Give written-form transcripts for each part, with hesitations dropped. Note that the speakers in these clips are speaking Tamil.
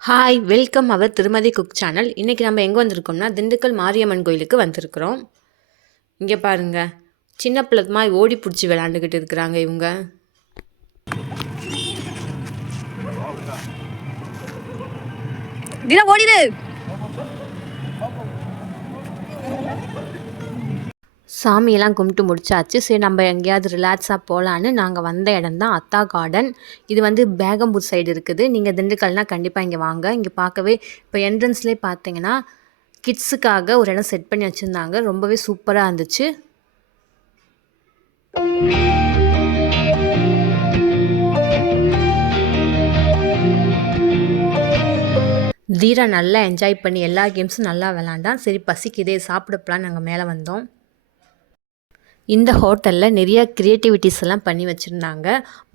ஹாய் வெல்கம் அவர் திருமதி குக் சேனல். இன்றைக்கி நம்ம எங்கே வந்திருக்கோம்னா திண்டுக்கல் மாரியம்மன் கோயிலுக்கு வந்திருக்கிறோம். இங்கே பாருங்கள், சின்ன பிள்ளைமா ஓடி பிடிச்சி விளாண்டுக்கிட்டு இருக்கிறாங்க இவங்க. ஓடிடு. சாமியெல்லாம் கும்பிட்டு முடிச்சாச்சு. சரி நம்ம எங்கேயாவது ரிலாக்ஸாக போகலான்னு நாங்கள் வந்த இடம் தான் அத்தா கார்டன். இது வந்து பேகம்பூர் சைடு இருக்குது. நீங்கள் திண்டுக்கல்னால் கண்டிப்பாக இங்கே வாங்க. இங்கே பார்க்கவே இப்போ என்ட்ரன்ஸ்லேயே பார்த்தீங்கன்னா கிட்ஸுக்காக ஒரு இடம் செட் பண்ணி வச்சுருந்தாங்க. ரொம்பவே சூப்பராக இருந்துச்சு. தீரா நல்லா என்ஜாய் பண்ணி எல்லா கேம்ஸும் நல்லா விளாண்டான். சரி பசிக்குதே சாப்பிடப்பலாம் நாங்கள் மேலே வந்தோம். இந்த ஹோட்டலில் நிறையா க்ரியேட்டிவிட்டிஸ் எல்லாம் பண்ணி வச்சுருந்தாங்க.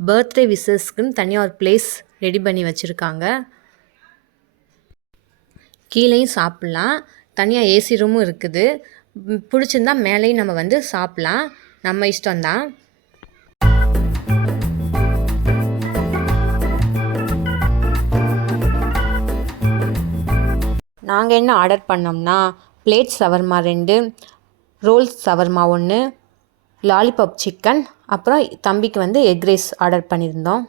பர்த்டே விஷஸ்க்குன்னு தனியாக ஒரு பிளேஸ் ரெடி பண்ணி வச்சுருக்காங்க. கீழேயும் சாப்பிட்லாம், தனியாக ஏசி ரூமும் இருக்குது. பிடிச்சிருந்தா மேலேயும் நம்ம வந்து சாப்பிட்லாம், நம்ம இஷ்டம்தான். நாங்கள் என்ன ஆர்டர் பண்ணோம்னா plate shawarma 2, rolls shawarma 1, lollipop chicken, அப்புறம் தம்பிக்கு வந்து எக் ரைஸ் ஆர்டர் பண்ணியிருந்தோம்.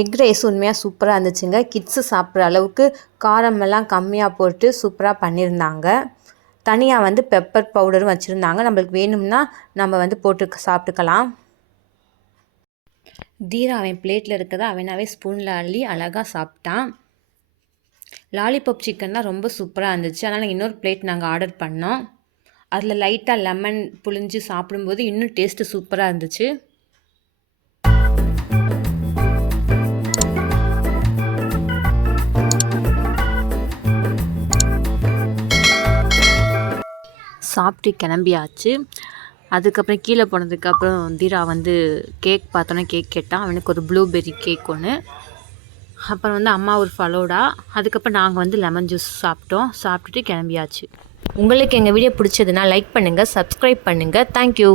எக் ரைஸ் உண்மையாக சூப்பராக இருந்துச்சுங்க. கிட்ஸு சாப்பிட்ற அளவுக்கு காரமெல்லாம் கம்மியாக போட்டு சூப்பராக பண்ணியிருந்தாங்க. தனியாக வந்து பெப்பர் பவுடரும் வச்சுருந்தாங்க. நம்மளுக்கு வேணும்னா நம்ம வந்து போட்டு சாப்பிட்டுக்கலாம். தீரா அவன் பிளேட்டில் இருக்கதை அவனாவே ஸ்பூனில் அள்ளி அழகாக சாப்பிட்டான். லாலிபாப் சிக்கன்லாம் ரொம்ப சூப்பராக இருந்துச்சு. அதனால் இன்னொரு பிளேட் நாங்கள் ஆர்டர் பண்ணோம். அதில் லைட்டாக லெமன் புழிஞ்சு சாப்பிடும்போது இன்னும் டேஸ்ட்டு சூப்பராக இருந்துச்சு. சாப்பிட்டு கிளம்பியாச்சு. அதுக்கப்புறம் கீழே போனதுக்கப்புறம் தீரா வந்து கேக் பார்த்தோன்னே கேக் கேட்டான். அவனுக்கு ஒரு ப்ளூபெர்ரி கேக் ஒன்று, அப்புறம் வந்து அம்மா ஒரு ஃபலோடா, அதுக்கப்புறம் நாங்கள் வந்து லெமன் ஜூஸ் சாப்பிட்டுட்டு கிளம்பியாச்சு. உங்களுக்கு எங்கள் வீடியோ பிடிச்சதுன்னா லைக் பண்ணுங்கள், சப்ஸ்கிரைப் பண்ணுங்கள். தேங்க்யூ.